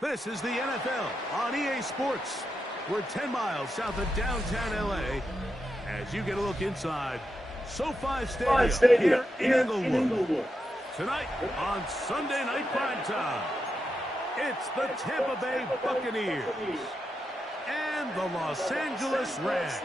This is the NFL on EA Sports. We're 10 miles south of downtown L.A. as you get a look inside SoFi Stadium here in Inglewood. Tonight on Sunday Night Primetime, it's the Tampa Bay Buccaneers and the Los Angeles Rams.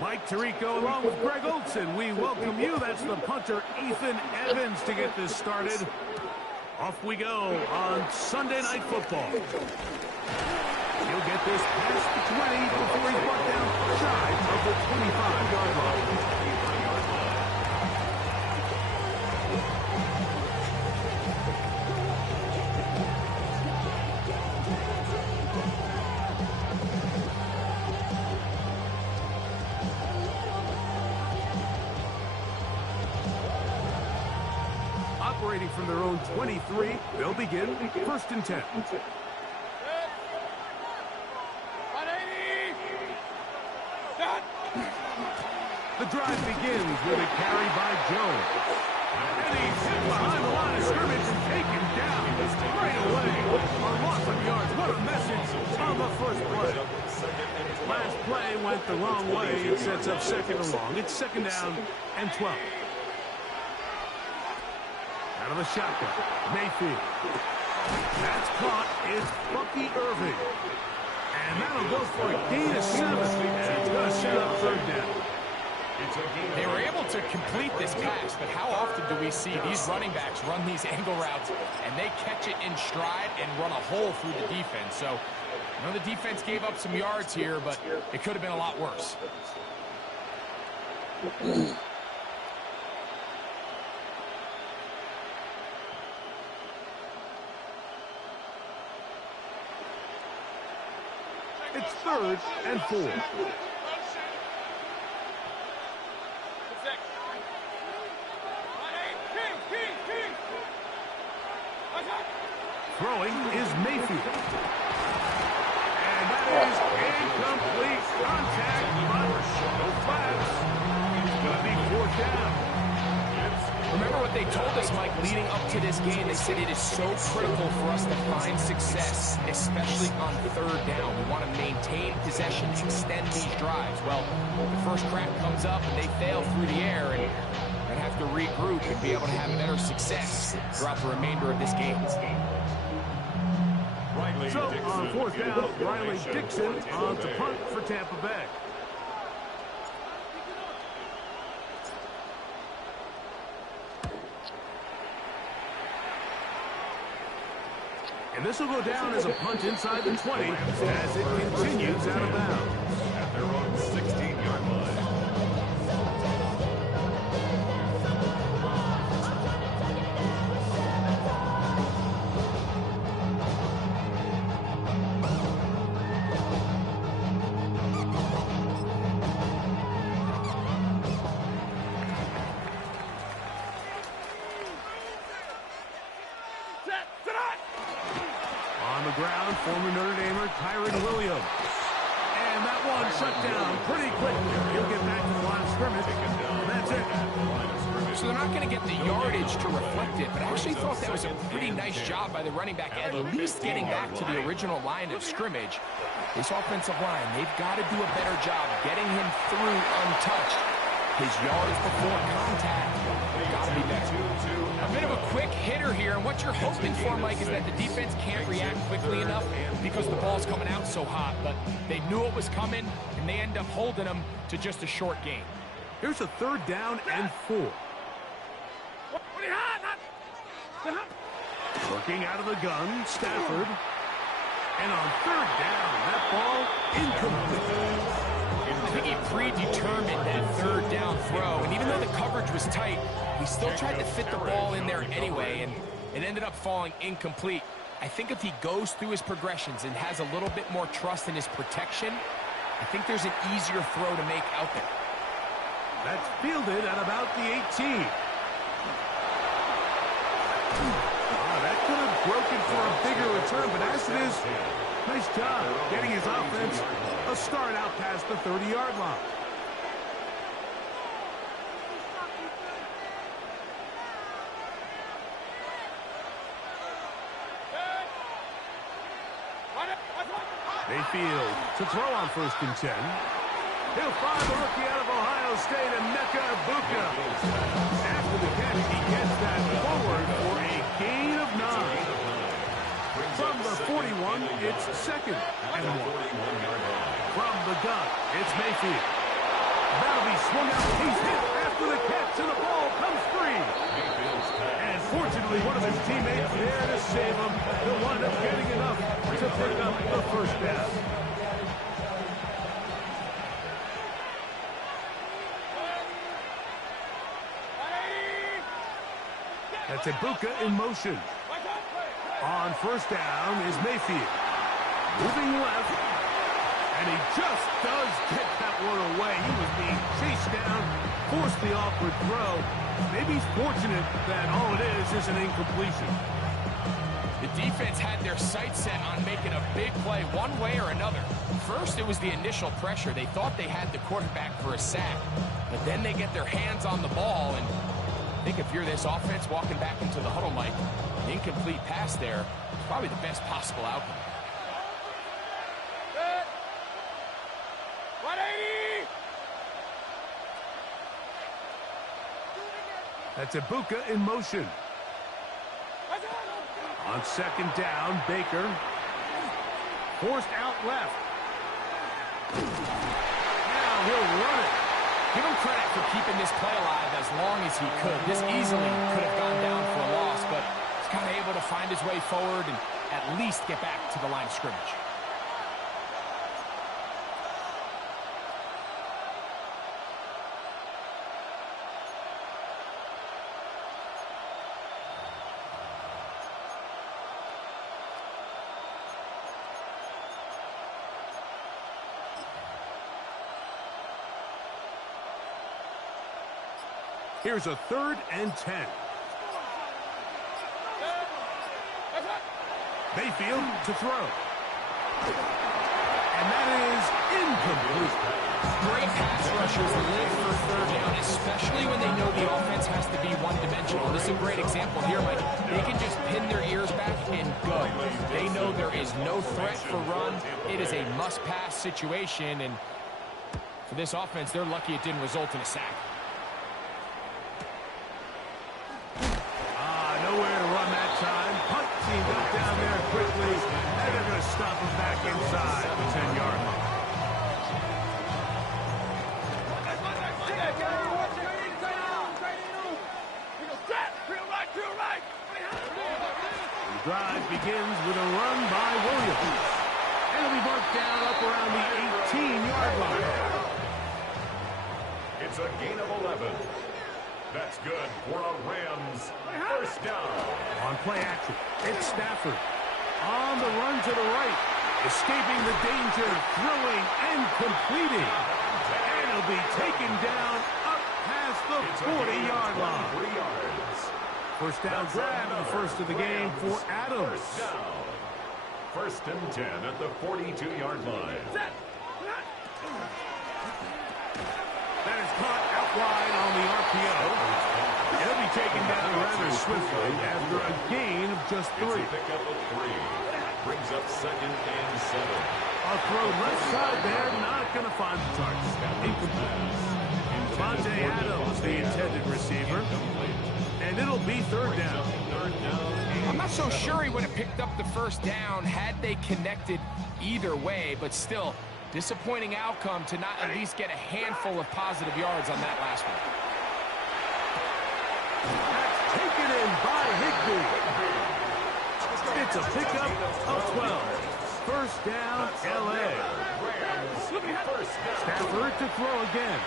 Mike Tirico along with Greg Olsen. We welcome you. That's the punter, Ethan Evans, to get this started. Off we go on Sunday Night Football. He'll get this past the 20 before he's brought down shy of the 25-yard line. Operating from their own 23, they'll begin 1st and 10. The drive begins with a carry by Jones. And he's hit behind the line of scrimmage and taken down right away. A loss of yards. What a message on the first play. Last play went the wrong way. It sets up 2nd and long. It's 2nd down and 12. Out of the shotgun, Mayfield. That's caught. It's Bucky Irving. And that'll go for a gain of 7. And it's going to set up 3rd down. They were able to complete this pass, but how often do we see these running backs run these angle routes and they catch it in stride and run a hole through the defense? So, I know the defense gave up some yards here, but it could have been a lot worse. It's 3rd and 4. Throwing is Mayfield. And that is incomplete contact. No flags. It's going to be 4th down. Remember what they told us, Mike, leading up to this game. They said it is so critical for us to find success, especially on 3rd down. We want to maintain possession, extend these drives. Well, the first crack comes up and they fail through the air and have to regroup and be able to have better success throughout the remainder of this game. So on 4th down, Riley Dixon on to punt for Tampa Bay. And this will go down as a punt inside the 20 as it continues out of bounds. At their own 16-yard line. Ground, former Notre Damer Kyren Williams. And that one shut down pretty quickly. He'll get back to the line of scrimmage, and that's it. So they're not going to get the yardage to reflect it, but I actually thought that was a pretty nice job by the running back, at least getting back to the original line of scrimmage. This offensive line, they've got to do a better job getting him through untouched. His yards before contact got to be better. A bit of a quick hitter here, and what you're hoping for, Mike, is that the defense can't react quickly enough because the ball's coming out so hot, but they knew it was coming, and they end up holding them to just a short gain. Here's a 3rd down and 4. Looking out of the gun, Stafford. And on 3rd down, that ball incomplete. I think he predetermined that 3rd down throw, and even though the coverage was tight, he still tried to fit the ball in there anyway, and it ended up falling incomplete. I think if he goes through his progressions and has a little bit more trust in his protection, I think there's an easier throw to make out there. That's fielded at about the 18. That could have broken for a bigger return, but as it is, nice job getting his offense a start out past the 30-yard line. Mayfield to throw on 1st and 10. He'll find the rookie out of Ohio State, Emeka Egbuka. After the catch, he gets that forward for a gain of 9. From the 41, it's 2nd and 1. From the gun, it's Mayfield. That'll be swung out. He's hit after the catch, and the ball comes free. And fortunately, one of his teammates there to save him. He'll wind up getting enough to pick up the 1st down. That's Egbuka in motion. On 1st down is Mayfield. Moving left. And he just does get that one away. He was being chased down, forced the awkward throw. Maybe he's fortunate that all it is an incompletion. The defense had their sights set on making a big play one way or another. First, it was the initial pressure. They thought they had the quarterback for a sack. But then they get their hands on the ball, and I think if you're this offense walking back into the huddle, Mike, an incomplete pass there is probably the best possible outcome. That's Egbuka in motion. On 2nd down, Baker. Forced out left. Now he'll run it. Give him credit for keeping this play alive as long as he could. This easily could have gone down for a loss, but he's kind of able to find his way forward and at least get back to the line of scrimmage. Here's a 3rd and 10. Mayfield to throw. And that is incomplete. Great pass rushers live for 3rd down, especially when they know the offense has to be one-dimensional. This is a great example here, Mike. They can just pin their ears back and go. They know there is no threat for run. It is a must-pass situation, and for this offense, they're lucky it didn't result in a sack. Nowhere to run that time. Punt team got down there quickly, and they're going to stop him back inside the 10-yard line. The drive begins with a run by Williams. And it'll be marked down up around the 18-yard line. It's a gain of 11. That's good for a Rams 1st down. On play action, it's Stafford. On the run to the right. Escaping the danger, throwing and completing. And he'll be taken down up past the 40-yard line. 3 yards. 1st down grab and the first of the game for Adams. 1st down. 1st and 10 at the 42-yard line. That is caught out wide on the RPO. He'll be taken down rather swiftly after a gain of just 3. It's a pickup of 3. Brings up 2nd and 7. A throw left side there, not going to find the target. Incomplete. Devontae Adams, the intended receiver. And it'll be 3rd down. I'm not so sure he would have picked up the 1st down had they connected either way, but still, disappointing outcome to not at least get a handful of positive yards on that last one. That's taken in by Higbee. It's a pickup of 12. 1st down, L.A. Stafford to throw again.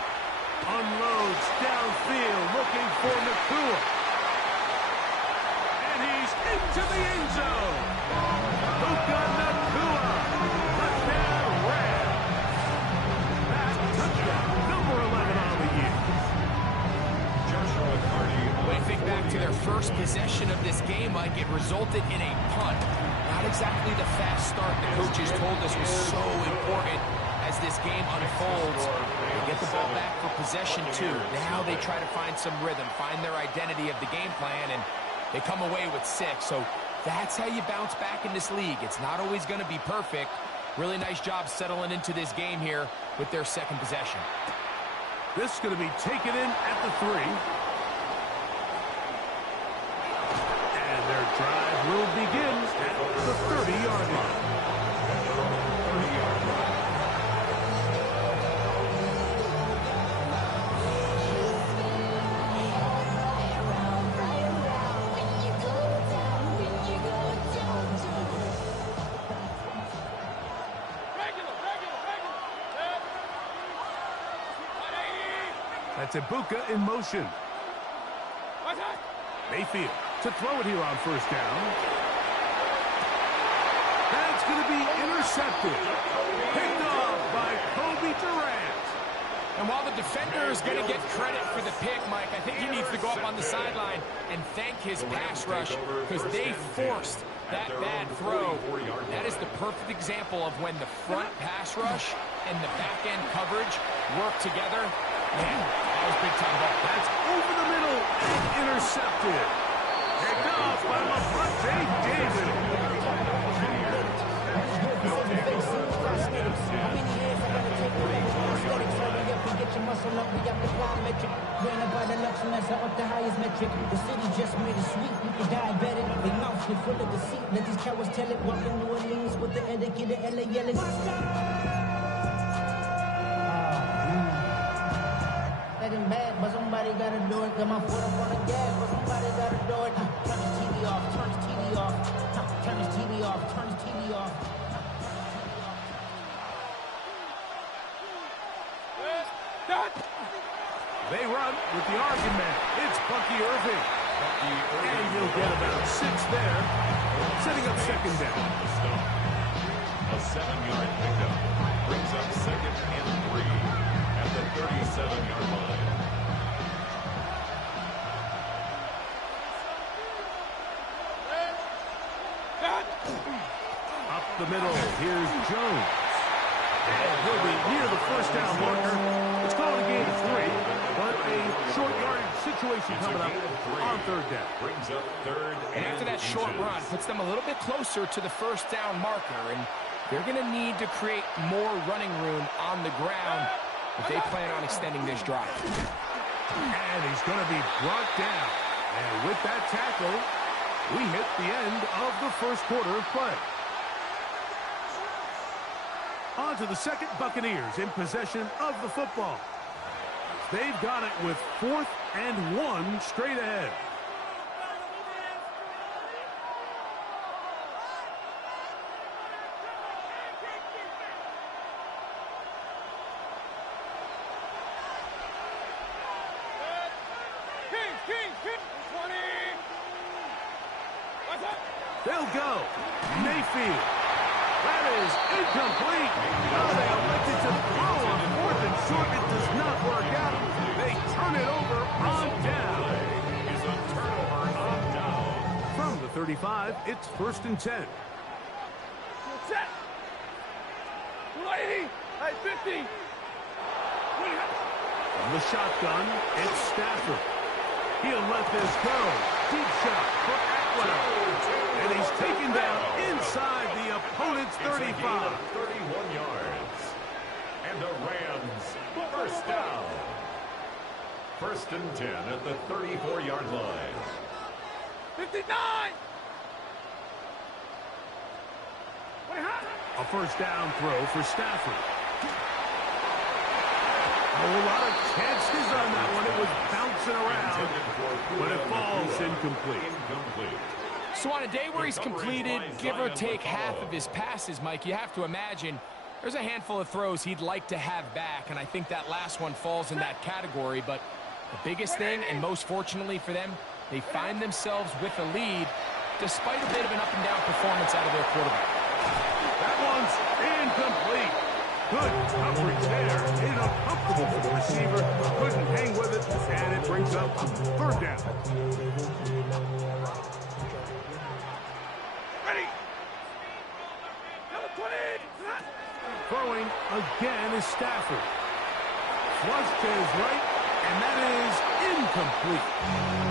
Unloads downfield, looking for Nacua. And he's into the end zone. Puka Nacua. Touchdown, Rams. That touchdown, number 11 on the year. first possession of this game, like it resulted in a punt. Not exactly the fast start the coaches told us was so important as this game unfolds. They get the ball back for possession 2. Now they try to find some rhythm, find their identity of the game plan, and they come away with 6. So that's how you bounce back in this league. It's not always going to be perfect. Really nice job settling into this game here with their second possession. This is going to be taken in at the 3. And their drive will begin at the 30-yard line. That's Ibuka in motion. Mayfield to throw it here on first down. That's going to be intercepted. Picked off by Kobe Durant. And while the defender is going to get credit for the pick, Mike, I think he needs to go up on the sideline and thank his pass rush because they forced that bad throw. That is the perfect example of when the front pass rush and the back end coverage work together. Man, that was big time ball. That's over the middle and intercepted. Picked off by Lavonte David. Muscle up, we got the volumetric. Ran up by the Luxemess, up the highest metric. The city just made it sweet, you can diabetic. They mouths get full of deceit. Let these cowards tell it. Walk in New Orleans with the etiquette of LA yelling. That ain't bad, but somebody gotta do it. Got my foot up on the gas, but somebody gotta do it. Turn his TV off, turn his TV off. Turn his TV off, turn his TV off. They run with the argument. It's Bucky Irving. And he'll get about 6 there. Setting up second down. A 7-yard pickup brings up 2nd and 3 at the 37-yard line. Up the middle. Here's Jones. And he'll be near the first down marker. It's called a gain of 3. But a short yardage situation coming up on third down. Brings up 3rd and after that short run, puts them a little bit closer to the first down marker. And they're going to need to create more running room on the ground if they plan on extending this drive. And he's going to be brought down. And with that tackle, we hit the end of the first quarter of play. On to the second. Buccaneers in possession of the football. They've got it with 4th and 1 straight ahead. They'll go. Mayfield. That is incomplete. Now they elected to throw on 4th and short. It does not work out. They turn it over on down. is a turnover on down. From the 35, it's 1st and 10. Set. 280. 50. From the shotgun, it's Stafford. He'll let this go. Deep shot for Atwell. And he's taken down inside the opponent's 35. 31 yards. And the Rams, first down. 1st and 10 at the 34-yard line. 59. A first down throw for Stafford. A whole lot of chances on that one. It was bouncing around, but it falls incomplete. So on a day where he's completed, give or take half of his passes, Mike, you have to imagine there's a handful of throws he'd like to have back, and I think that last one falls in that category. But the biggest thing, and most fortunately for them, they find themselves with a lead despite a bit of an up-and-down performance out of their quarterback. That one's incomplete. Good coverage there. Uncomfortable for the receiver. Couldn't hang with it, and it brings up Third down. Ready. Number 20. Throwing again is Stafford. Flush to his right, and that is incomplete.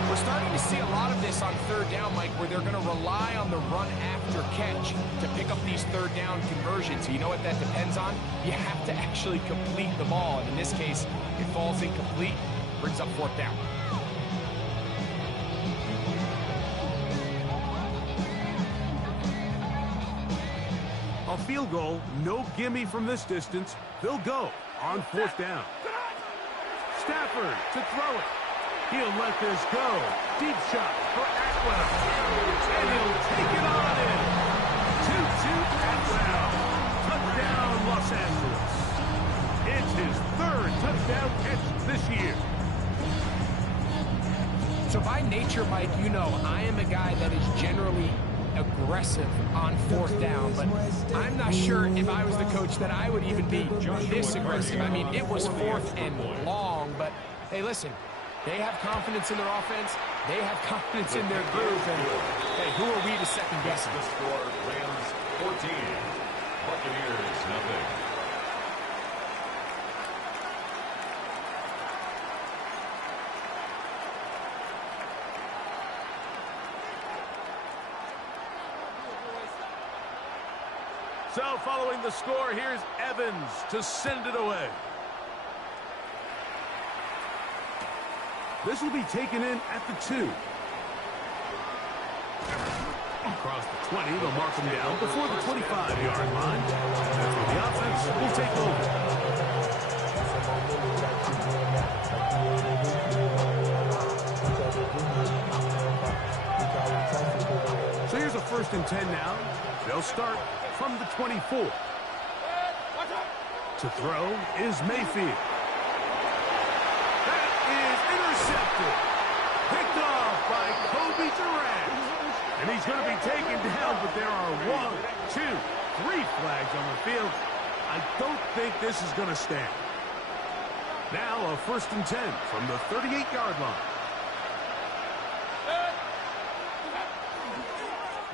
We're starting to see a lot of this on third down, Mike, where they're going to rely on the run after catch to pick up these third down conversions. You know what that depends on? You have to actually complete the ball. And in this case, it falls incomplete, brings up fourth down. A field goal, no gimme from this distance. They'll go on fourth down. Stafford to throw it. He'll let this go. Deep shot for Atwell. And he'll take it on in. 2-2 Atwell. Touchdown, Los Angeles. It's his third touchdown catch this year. So by nature, Mike, you know I am a guy that is generally aggressive on fourth down, but I'm not sure if I was the coach that I would even be this aggressive. I mean, it was fourth and long, but hey, listen, they have confidence in their offense, they have confidence in their group, and hey, who are we to second guess them? The score, Rams 14, Buccaneers nothing. So following the score, here's Evans to send it away. This will be taken in at the 2. Across the 20, they'll mark him down before the 25-yard line. That's where the offense will take over. So here's a 1st and 10 now. They'll start from the 24. To throw is Mayfield. That is intercepted. Picked off by Kobe Durant. And he's going to be taken down, but there are 1, 2, 3 flags on the field. I don't think this is going to stand. Now a 1st and 10 from the 38-yard line.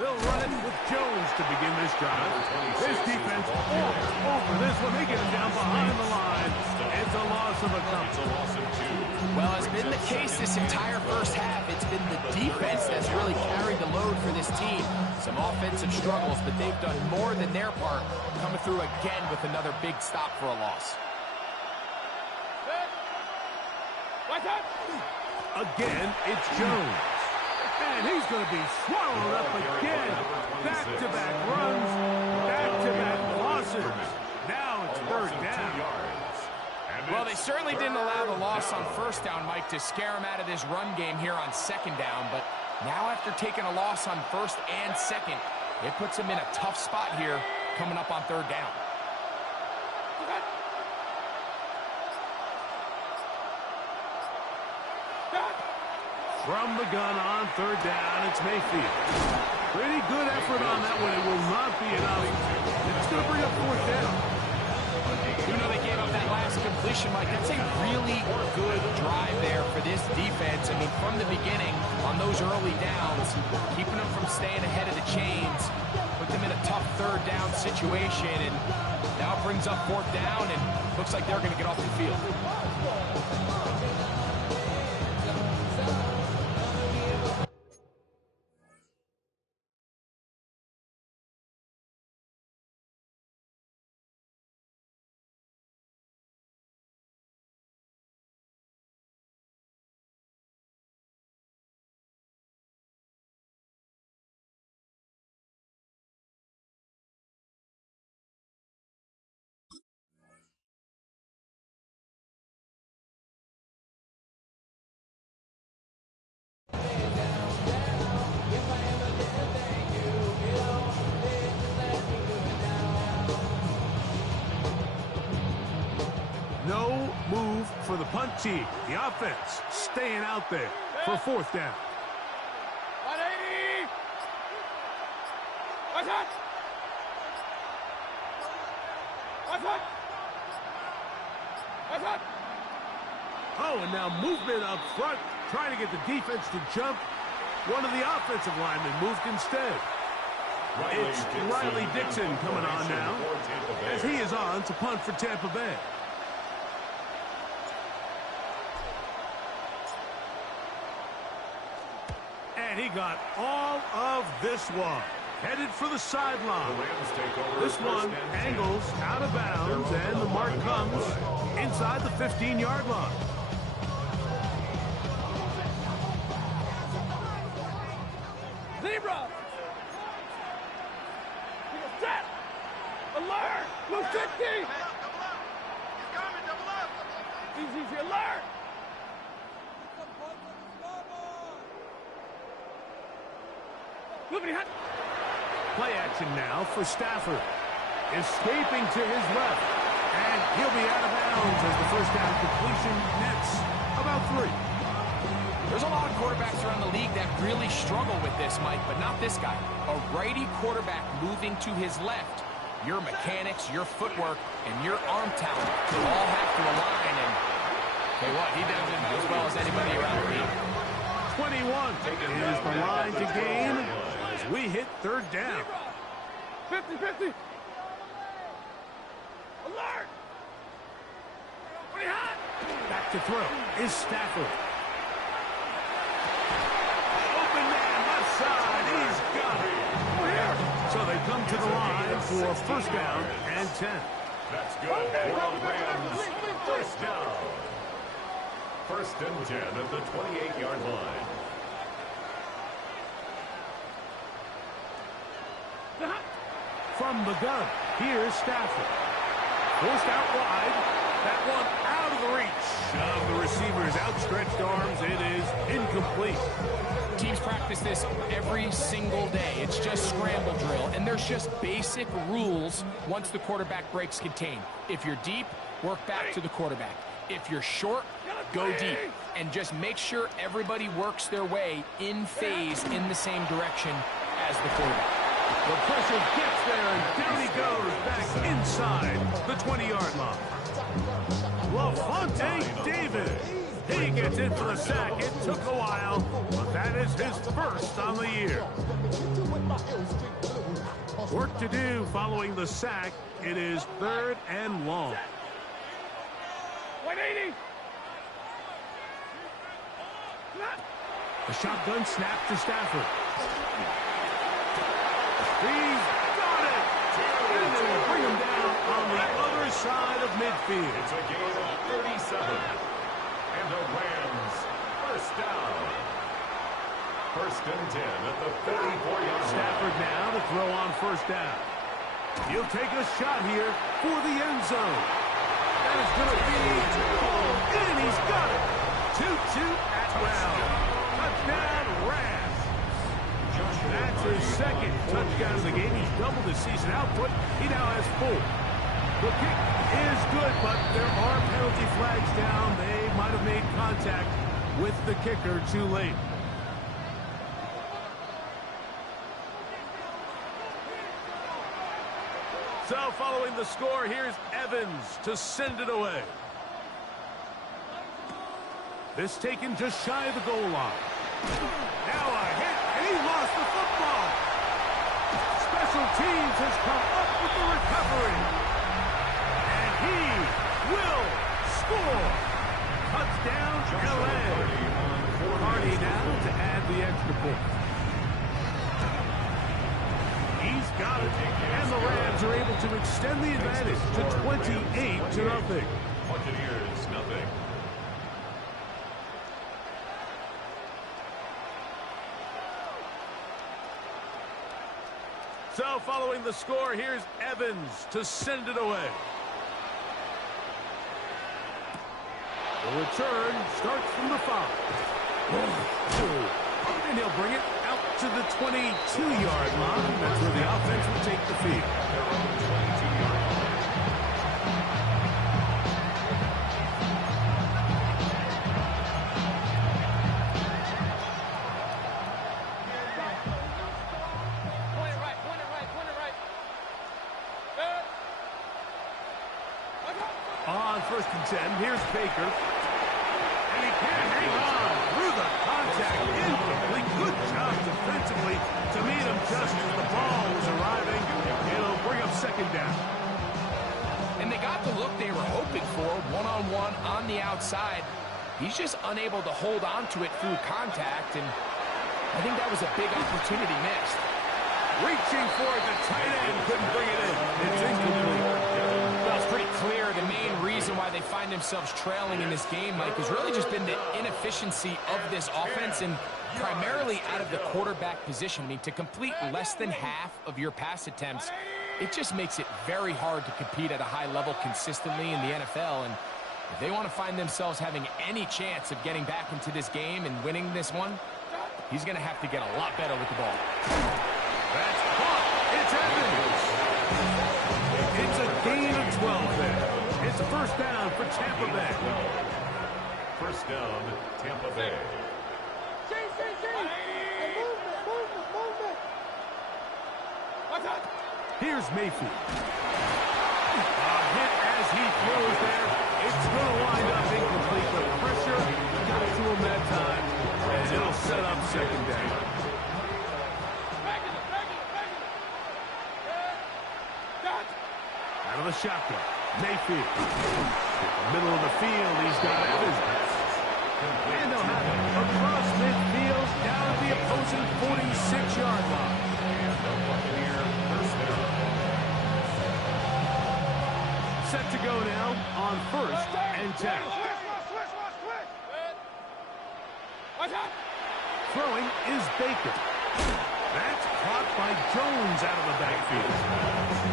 They'll run it with Jones to begin this drive. This defense all over this one. They get him down behind the line. It's a loss of a couple. Well, it's been the case this entire first half. It's been the defense that's really carried the load for this team. Some offensive struggles, but they've done more than their part, coming through again with another big stop for a loss. Again, it's Jones. And he's going to be swallowed up again. Back-to-back runs, back-to-back losses. Now it's 3rd down. Well, they certainly didn't allow the loss on 1st down, Mike, to scare him out of this run game here on 2nd down. But now after taking a loss on 1st and 2nd, it puts him in a tough spot here coming up on 3rd down. From the gun on 3rd down, it's Mayfield. Pretty good effort on that one. It will not be enough. It's going to bring up 4th down. You know, they gave up that last completion, Mike. That's a really good drive there for this defense. I mean, from the beginning, on those early downs, keeping them from staying ahead of the chains, put them in a tough 3rd down situation, and now it brings up 4th down, and looks like they're going to get off the field. No move for the punt team. The offense staying out there for 4th down. 180. Watch out. Watch out. Watch out. Oh, and now movement up front trying to get the defense to jump. One of the offensive linemen moved instead. It's Riley Dixon coming on now as he is on to punt for Tampa Bay. And he got all of this one. Headed for the sideline. This one angles out of bounds, and the mark comes inside the 15-yard line. Zebra! Set! Alert! Blue 50! He's coming, double up! Easy, alert! Moving hot! Play action now for Stafford. Escaping to his left. And he'll be out of bounds as the first down completion nets about 3. There's a lot of quarterbacks around the league that really struggle with this, Mike, but not this guy. A righty quarterback moving to his left. Your mechanics, your footwork, and your arm talent will all have to align. And tell you what, he does it as well as anybody around the league. 21 is the line to gain as we hit third down. 50-50! Alert! Pretty hot! Back to throw is Stafford. Open man, left side, he's got it. We're here. So they come to the line for first down and 10. That's good. Rams, first down. First and 10 at the 28-yard line. From the gun, here's Stafford. Forced out wide. That one out of the reach of the receiver's outstretched arms. It is incomplete. Teams practice this every single day. It's just scramble drill, and there's just basic rules once the quarterback breaks contain. If you're deep, work back to the quarterback. If you're short, go deep. And just make sure everybody works their way in phase in the same direction as the quarterback. The pressure gets there, and down he goes back inside the 20-yard line. LaFonte David. He gets in for the sack. It took a while, but that is his first on the year. Work to do following the sack. It is third and long. 180! The shotgun snap to Stafford. He's got it! And they will bring him down on the other side of midfield. It's a gain of 37. And the Rams, first down. First and 10 at the 34-yard line. Stafford now to throw on first down. He'll take a shot here for the end zone. That is going to be and he's got it. 2-2 Atwell. Touchdown Rams. That's his second touchdown of the game. He's doubled his season output. He now has 4. The kick is good, but there are penalty flags down. They might have made contact with the kicker too late. So following the score, here's Evans to send it away. This taken just shy of the goal line. Now a hit, and he lost the football. Special teams has come up with the recovery. And he will score. Touchdown, L.A. Hardy now to add the extra point. He's got it, and the Rams are able to extend the advantage to 28-0. Buccaneers, nothing. So following the score, here's Evans to send it away. The return starts from the 5. And he'll bring it out to the 22-yard line. That's where the offense will take the field. On 1st and 10, here's Baker. And he can't hang on through the sack. Incomplete. Good job defensively to meet him just as the ball was arriving. It'll bring up second down. And they got the look they were hoping for, one-on-one on the outside. He's just unable to hold on to it through contact, and I think that was a big opportunity missed. Reaching for it, the tight end couldn't bring it in. It's incomplete. Well, it's pretty clear the main reason why they find themselves trailing in this game, Mike, has really just been the inefficiency of this offense and primarily out of the quarterback position. I mean, to complete less than half of your pass attempts, it just makes it very hard to compete at a high level consistently in the NFL. And if they want to find themselves having any chance of getting back into this game and winning this one, he's going to have to get a lot better with the ball. That's caught. It's Evans. It's a gain of 12 there. It's a first down for Tampa Bay. First down, Tampa Bay. Here's Mayfield. A hit as he throws there. It's going to wind up incomplete. The pressure got to him that time, and it'll set up second down. Out of the shotgun, Mayfield. Middle of the field, he's got Evans. And they'll have it across midfield down at the opposing 46-yard line. Set to go now on first and 10. Throwing is Baker. That's caught by Jones out of the backfield.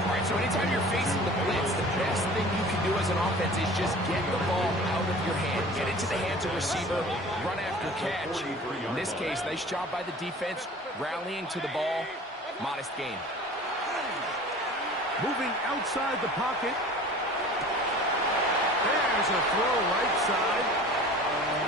All right, so anytime you're facing the blitz, the best thing you can do as an offense is just get the ball out of your hand. Get it to the hands of receiver, run after catch. In this case, nice job by the defense, rallying to the ball. Modest gain. Moving outside the pocket. There's a throw right side.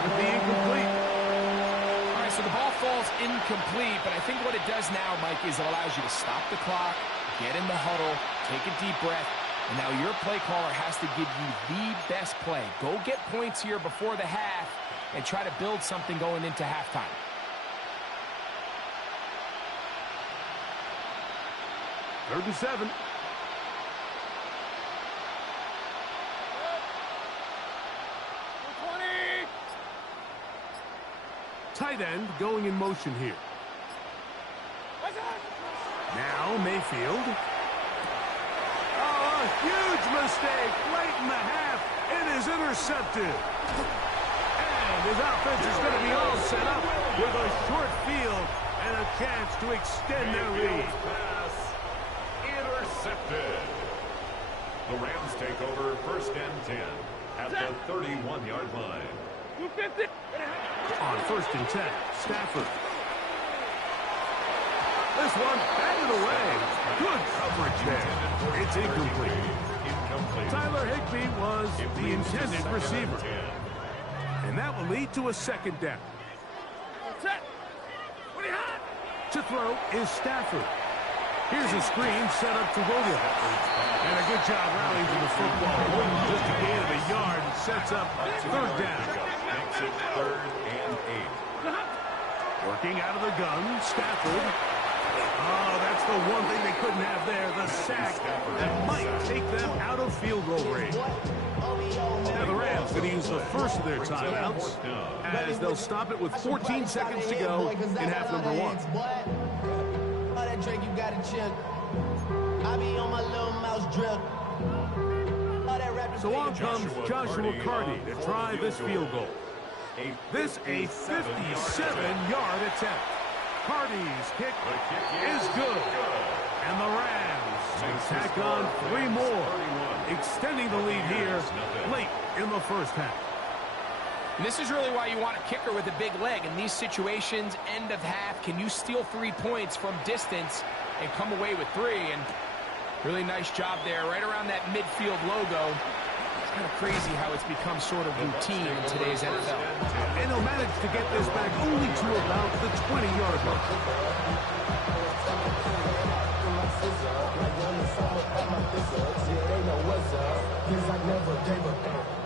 It'll be incomplete. All right, so the ball falls incomplete, but I think what it does now, Mike, is it allows you to stop the clock, get in the huddle, take a deep breath, and now your play caller has to give you the best play. Go get points here before the half and try to build something going into halftime. Third and 7. Tight end going in motion here. Now Mayfield. Oh, a huge mistake late in the half. It is intercepted. And his offense is going to be all set up with a short field and a chance to extend their lead. Pass intercepted. The Rams take over first and 10 at the 31-yard line. 250. On first and 10, Stafford. This one batted away. Good coverage there. It's incomplete. Tyler Higbee was the intended receiver. And that will lead to a second down. To throw is Stafford. Here's a screen set up to Williams. And a good job rallying to the football. Just a gain of a yard and sets up third down. Makes it 3rd and 8. Working out of the gun, Stafford. Oh, that's the one thing they couldn't have there, the sack that might take them out of field goal range. Now the Rams going to use the first of their timeouts as they'll stop it with 14 seconds to go in half number 1. All that Drake, you got to chill. I be on my little mouse drill. So on comes Joshua Carty to try this field goal. This a 57-yard attempt. Carty's kick is good. And the Rams tack on 3 more, extending the lead here late in the first half. And this is really why you want a kicker with a big leg. In these situations, end of half, can you steal 3 points from distance and come away with 3? And really nice job there, right around that midfield logo. It's kind of crazy how it's become sort of routine in today's NFL. And he'll manage to get this back only to about the 20-yard line.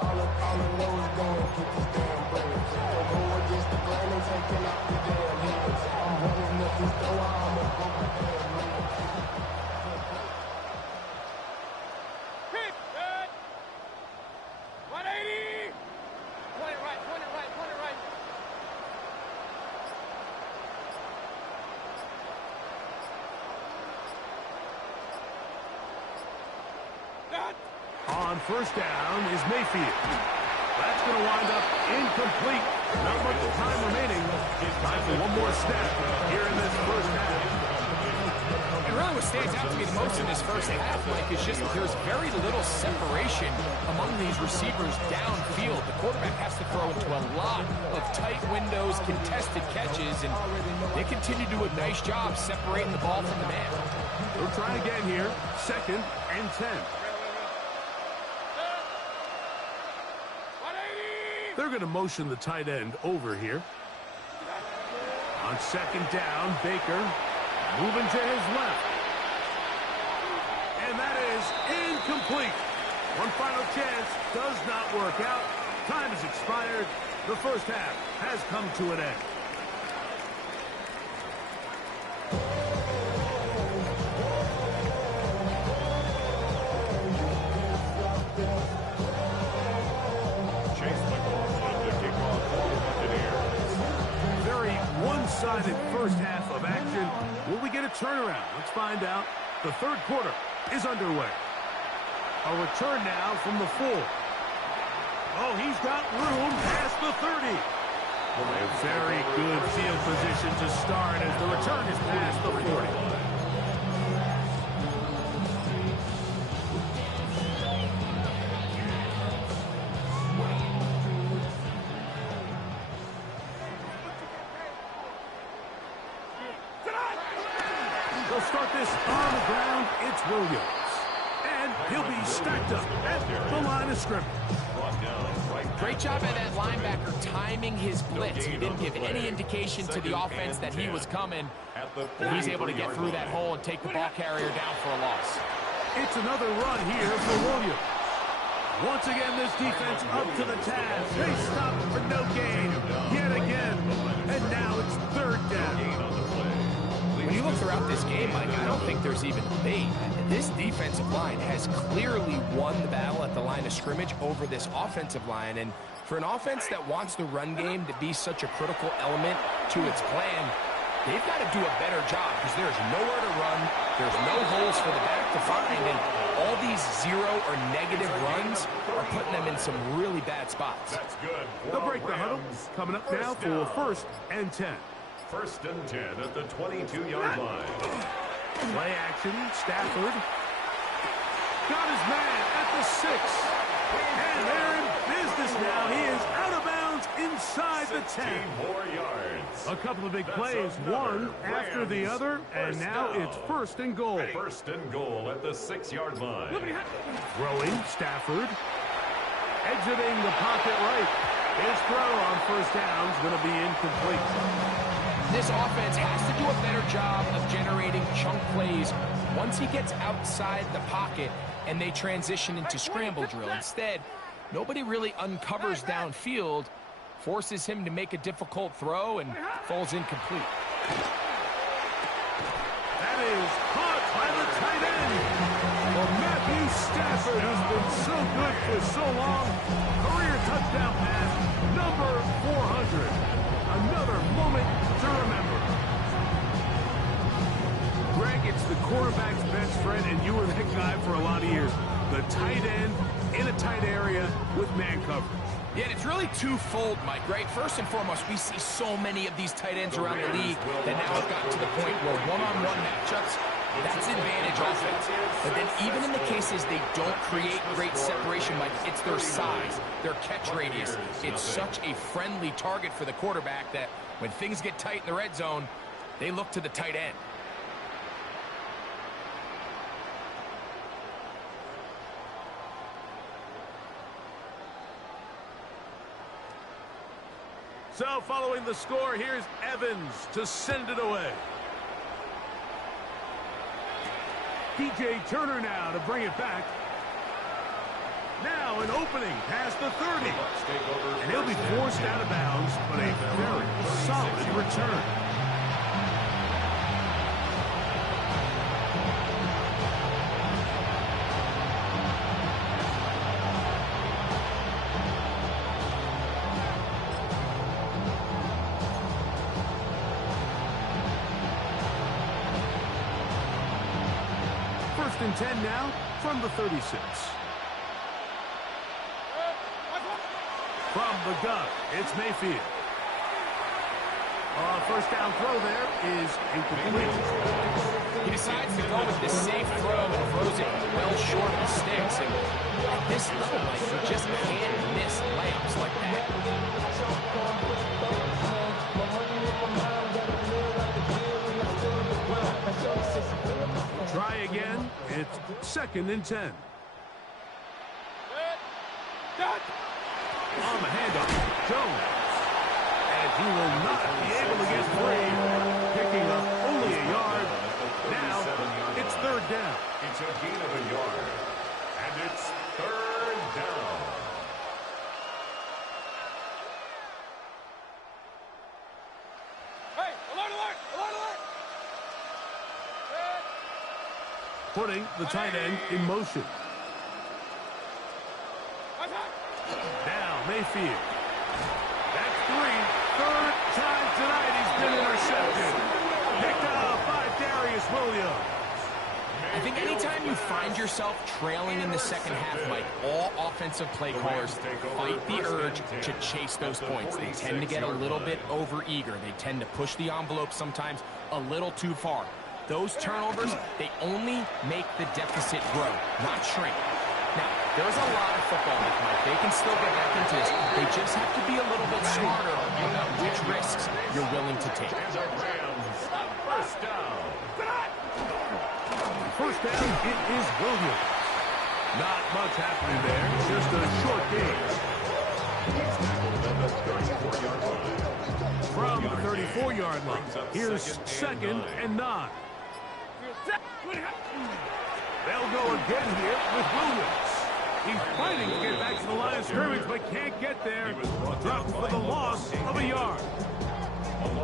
All I know is going get this damn bread. Don't go against the plan and taking out the first down is Mayfield. That's going to wind up incomplete. Not much time remaining. Time for one more step here in this first half. And really what stands out to me the most in this first half, Mike, is just there's very little separation among these receivers downfield. The quarterback has to throw into a lot of tight windows, contested catches, and they continue to do a nice job separating the ball from the man. They'll try again here. 2nd and 10. They're going to motion the tight end over here. On 2nd down, Baker moving to his left. And that is incomplete. One final chance does not work out. Time has expired. The first half has come to an end. One-sided first half of action. Will we get a turnaround? Let's find out. The third quarter is underway. A return now from the 4. Oh, he's got room past the 30. A very good field position to start as the return is past the 40. They'll start this on the ground. It's Williams. And he'll be stacked up at the line of scrimmage. Great job by that linebacker timing his blitz. He didn't give any indication to the offense that he was coming. And he's able to get through that hole and take the ball carrier down for a loss. It's another run here for Williams. Once again, this defense up to the task. They stop for no gain yet again. And now it's 3rd down. When you look throughout this game, Mike, I don't think there's even debate. This defensive line has clearly won the battle at the line of scrimmage over this offensive line. And for an offense that wants the run game to be such a critical element to its plan, they've got to do a better job because there's nowhere to run. There's no holes for the back to find. And all these 0 or negative runs are putting them in some really bad spots. That's good. They'll break the huddle. Coming up now for 1st and 10. 1st and 10 at the 22-yard line. Play action, Stafford. Got his man at the 6. And they're in business now. He is out of bounds inside the 10. More yards. A couple of big plays, one after the other, and now it's 1st and goal. 1st and goal at the 6-yard line. Throwing, Stafford. Exiting the pocket right. His throw on 1st down is going to be incomplete. This offense has to do a better job of generating chunk plays once he gets outside the pocket and they transition into scramble drill. Instead, nobody really uncovers downfield, forces him to make a difficult throw, and falls incomplete. That is caught by the tight end. Well, Matthew Stafford has been so good for so long. Career touchdown pass, number 400. Another moment to remember. Greg, it's the quarterback's best friend, and you were that guy for a lot of years. The tight end in a tight area with man coverage. Yeah, and it's really twofold, Mike, right? First and foremost, we see so many of these tight ends around the league that now have gotten to the point where one-on-one matchups, that's advantage offense. But then even in the cases they don't create great separation, Mike, it's their size, their catch radius. It's such a friendly target for the quarterback that when things get tight in the red zone, they look to the tight end. So following the score, here's Evans to send it away. DJ Turner now to bring it back. Now an opening past the 30. And he'll be forced out of bounds, but a very solid return. First and 10 now from the 36. From the gun, it's Mayfield. First down throw there is incomplete. He decides to go with the safe throw and throws it well short of the sticks. And at this level, Mike, you just can't miss layups like that. Try again. It's 2nd and 10. On the handoff, Jones. And he will not be able to get free. Picking up only a yard. Now, it's 3rd down. It's a gain of a yard. And it's 3rd down. Hey, alert, alert, alert, alert. Putting the tight end in motion. Now, Mayfield. That's 3rd time tonight he's been intercepted. Picked up by Darius Williams. I think anytime you find yourself trailing in the second half, Mike, all offensive play callers fight the urge to chase those points. They tend to get a little bit over-eager. They tend to push the envelope sometimes a little too far. Those turnovers, they only make the deficit grow, not shrink. Now, there's a lot of football left, Mike. They can still get back into this. They just have to be a little bit smarter about which risks you're willing to take. And the Rams, first down. First down, it is Williams. Not much happening there. Just a short gain. From the 34-yard line. Here's 2nd and 9. They'll go again here with Williams. He's fighting to get back to the line of scrimmage, but can't get there. Dropped for the loss of a yard.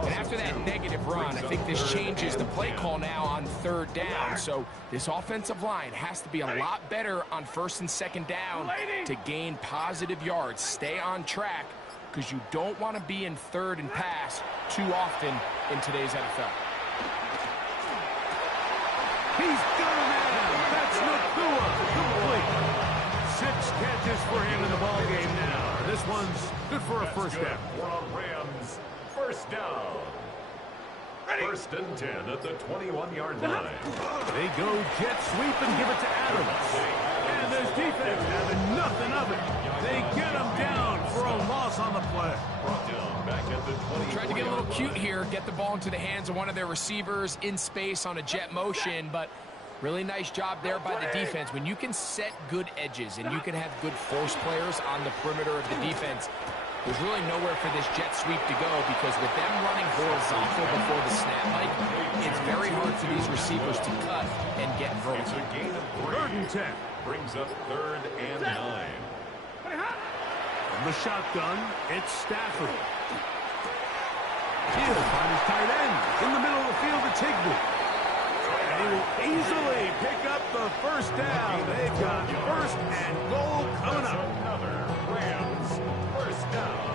And after that negative run, I think this changes the play call now on 3rd down. So this offensive line has to be a lot better on 1st and 2nd down to gain positive yards. Stay on track because you don't want to be in 3rd and pass too often in today's NFL. He's got a man. That's Nakua. Complete. 6 catches for him in the ballgame now. This one's good for a first down. Rams, first down. 1st and 10 at the 21-yard line. They go jet sweep and give it to Adams. And this defense having nothing of it. They get him down for a loss on the play. Brought down back at the 20. Tried to get a little cute here, get the ball into the hands of one of their receivers in space on a jet motion, but really nice job there by the defense. When you can set good edges and you can have good force players on the perimeter of the defense, there's really nowhere for this jet sweep to go because with them running horizontal before the snap, Mike, it's very hard for these receivers to cut and get vertical. It's a gain of 3. 3rd and 10. Brings up 3rd and 9. From the shotgun, it's Stafford. He'll find his tight end in the middle of the field to Tigby. And he will easily pick up the first down. They've got 1st and goal coming up. Another Rams, first down.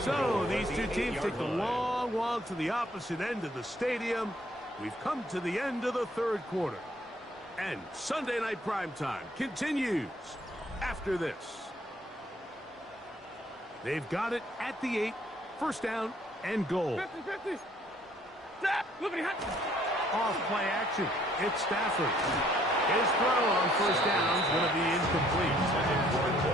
So these two teams take the long walk to the opposite end of the stadium. We've come to the end of the 3rd quarter. And Sunday Night Primetime continues after this. They've got it at the 8, first down and goal. 50-50. Step. Look at him. Off play action. It's Stafford. His throw on first down is going to be incomplete.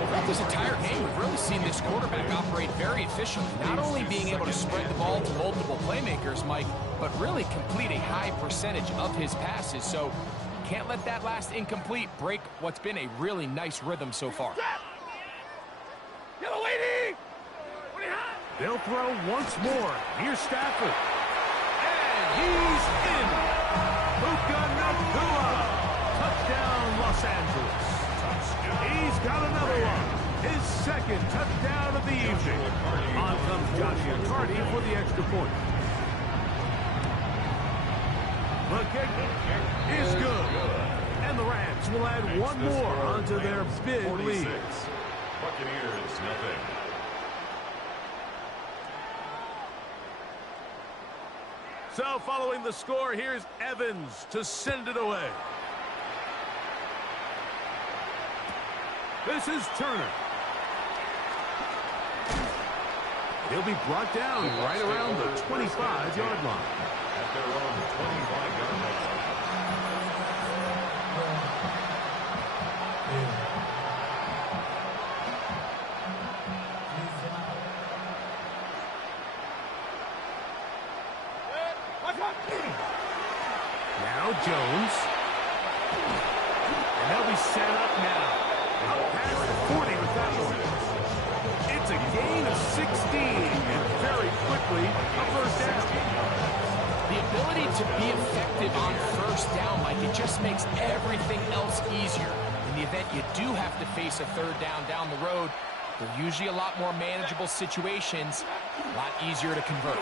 Throughout this entire game, we've really seen this quarterback operate very efficiently. Not only being able to spread the ball to multiple playmakers, Mike, but really complete a high percentage of his passes. So can't let that last incomplete break what's been a really nice rhythm so far. Yellow lady. They'll throw once more. Here's Stafford. And he's in. Puka Nacua. Touchdown, Los Angeles. He's got another one. His 2nd touchdown of the evening. On comes Josh Accardi for the extra point. The kick is good. And the Rams will add one more onto their big lead. Buccaneers, nothing. So following the score, here's Evans to send it away. This is Turner. He'll be brought down right around the 25-yard line. At their own 25-yard line. Now Jones. And they'll be set up now. Up past the 40 with that one. It's a gain of 16, and very quickly a first down. The ability to be effective on first down, Mike, it just makes everything else easier. In the event you do have to face a third down the road, they're usually a lot more manageable situations, a lot easier to convert.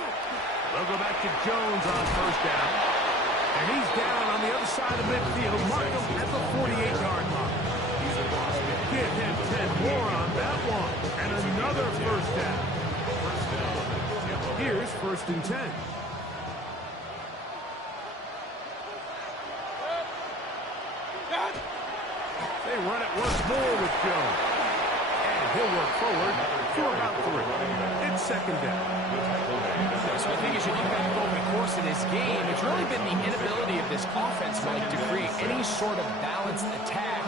They'll go back to Jones on first down. And he's down on the other side of midfield. Mark him at the 48-yard line. Give him 10 more on that one. And another first down. Here's 1st and 10. They run it once more with Jones. And he'll work forward for about 3. It's 2nd down. So I think as you look back over the course of this game, it's really been the inability of this offense, Mike, to create any sort of balanced attack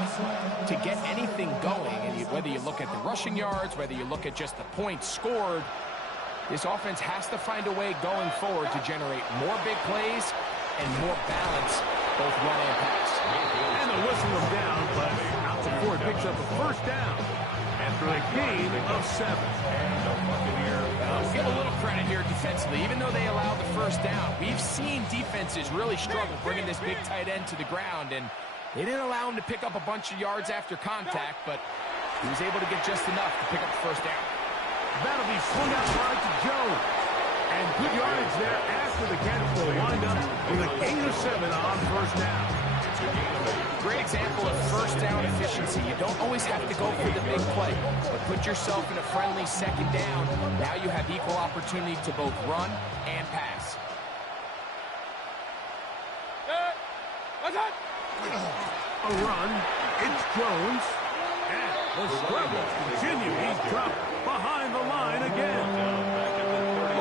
to get anything going. And whether you look at the rushing yards, whether you look at just the points scored, this offense has to find a way going forward to generate more big plays and more balance, both run and pass. And they'll whistle them down, but Alton Ford picks up a first down after a gain of 7. Give a little credit here defensively. Even though they allowed the first down, we've seen defenses really struggle bringing this big tight end to the ground, and they didn't allow him to pick up a bunch of yards after contact, but he was able to get just enough to pick up the first down. That'll be swung out wide to Jones. And good yardage there after the catch will wind up with a gain of 7 on first down. Great example of first down efficiency. You don't always have to go for the big play, but put yourself in a friendly 2nd down. Now you have equal opportunity to both run and pass. A run. It's Jones. And the struggles continue. He's dropped behind the line again.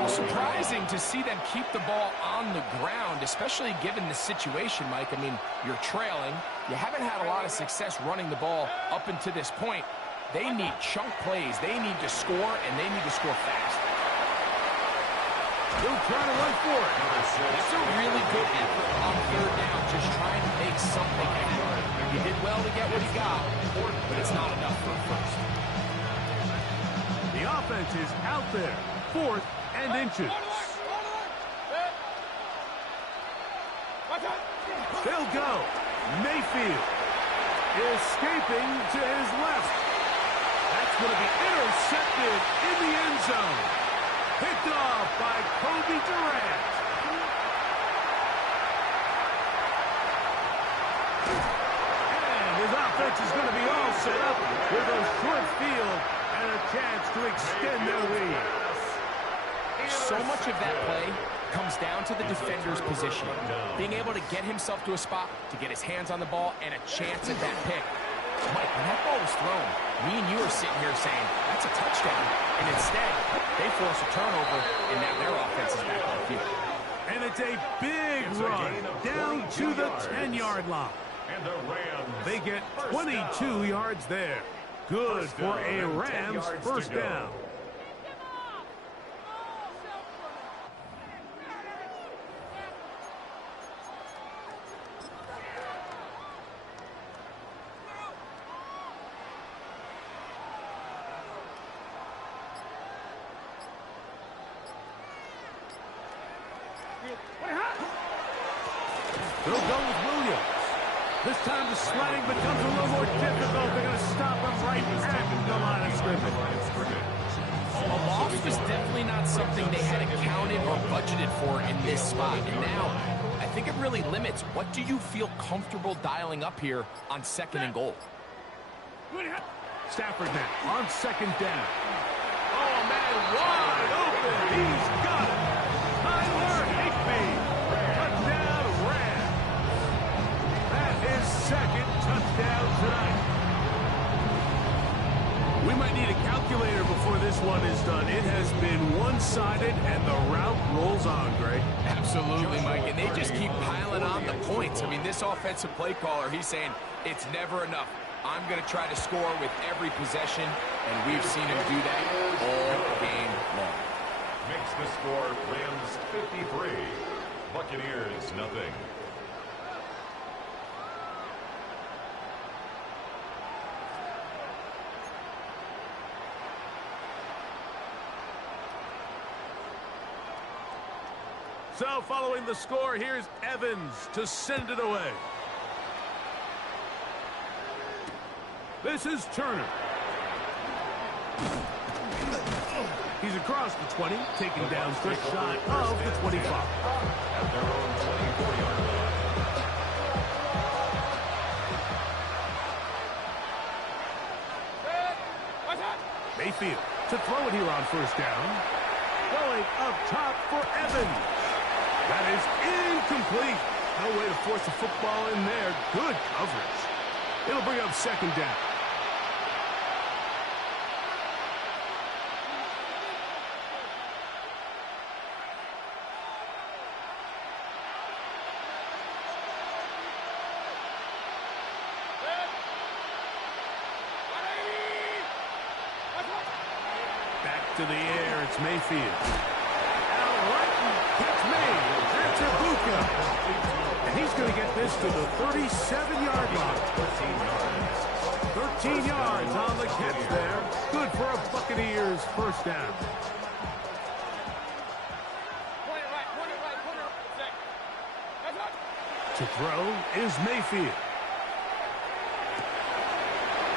Surprising to see them keep the ball on the ground, especially given the situation, Mike. I mean, you're trailing. You haven't had a lot of success running the ball up until this point. They need chunk plays. They need to score, and they need to score fast. He'll try to run for it. That's a really good effort on 3rd down, just trying to make something happen. You did well to get what you got, but it's not enough for a first. The offense is out there. 4th and inches. They'll go. Mayfield escaping to his left. That's going to be intercepted in the end zone. Picked off by Kobe Durant. And his offense is going to be all set up with a short field and a chance to extend their lead. So much of that play comes down to the defender's positioning. Being able to get himself to a spot, to get his hands on the ball, and a chance at that pick. Mike, when that ball was thrown, me and you are sitting here saying, that's a touchdown. And instead, they force a turnover, and now their offense is back on the field. And it's a big run down to the 10-yard line. And the Rams. They get 22 yards there. Good for a Rams first down. They'll go with Williams. This time the slang becomes a little more difficult. They're going to stop him right at the line of scrimmage. A loss was definitely not something they had accounted or budgeted for in this spot. And now, I think it really limits what do you feel comfortable dialing up here on 2nd and goal. Stafford now on 2nd down. Oh, man, wide open. He's got it. Tyler Higbee. Touchdown, Rams. That is 2nd touchdown tonight. We might need a calculator before this one is done. It has been one-sided, and the route rolls on, Greg. Absolutely, Mike, and they just keep piling on the points. I mean, this offensive play caller, he's saying it's never enough. I'm going to try to score with every possession, and we've seen him do that all game long. Makes the score Rams 53, Buccaneers nothing. So following the score, here's Evans to send it away. This is Turner. He's across the 20, taking down just shy of the 25. At their own 24-yard line. Mayfield to throw it here on first down. Going up top for Evans. That is incomplete. No way to force the football in there. Good coverage. It'll bring up second down. Back to the air, it's Mayfield. Out right, it's made. That's Ibuka. And he's going to get this to the 37-yard line. 13 yards on the catch there. Good for a Buccaneers first down. To throw is Mayfield.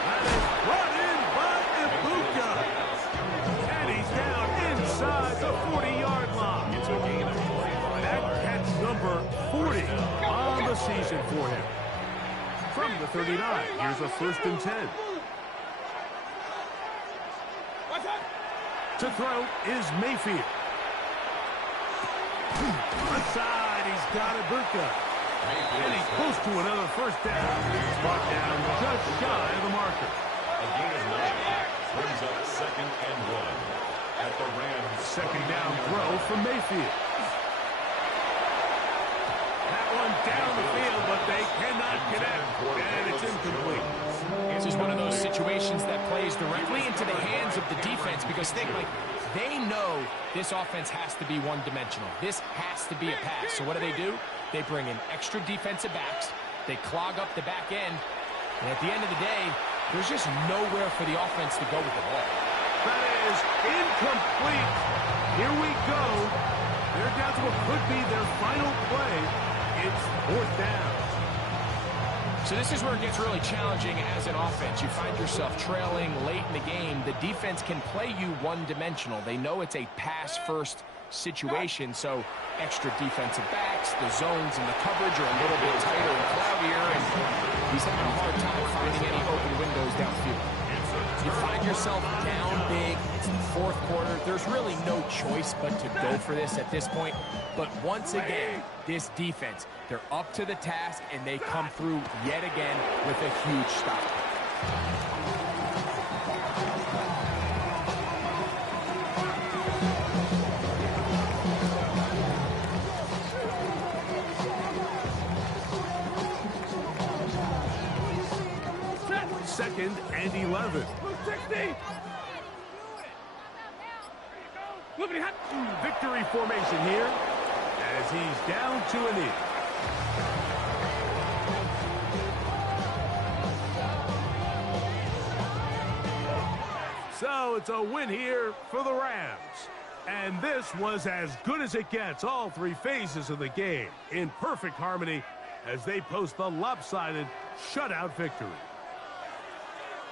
That is brought in by Ibuka. And he's down inside the 40-yard line. It's a gain of 25 That yards. catch number 40 on the season for him. From the 39, here's a 1st and 10. To throw is Mayfield. Outside, he's got Ibuka. And he's close to another first down. Brought down just shy of the marker. A gain of 9 brings up 2nd and 1 at the Rams. Second down throw for Mayfield. That one down the field, but they cannot connect. And it's incomplete. This is one of those situations that plays directly into the hands of the defense because think, like, they know this offense has to be one-dimensional. This has to be a pass. So what do? They bring in extra defensive backs. They clog up the back end. And at the end of the day, there's just nowhere for the offense to go with the ball. That is incomplete. Here we go. They're down to what could be their final play. It's 4th down. So this is where it gets really challenging as an offense. You find yourself trailing late in the game. The defense can play you one-dimensional. They know it's a pass-first situation, so extra defensive backs, the zones and the coverage are a little bit tighter and cloudier, and he's having a hard time finding any open windows downfield. You find yourself down big. It's the 4th quarter. There's really no choice but to go for this at this point. But once again, this defense, they're up to the task, and they come through yet again with a huge stop. Second and 11. 60. Victory formation here as he's down to a knee. So it's a win here for the Rams. And this was as good as it gets, all 3 phases of the game in perfect harmony as they post the lopsided shutout victory.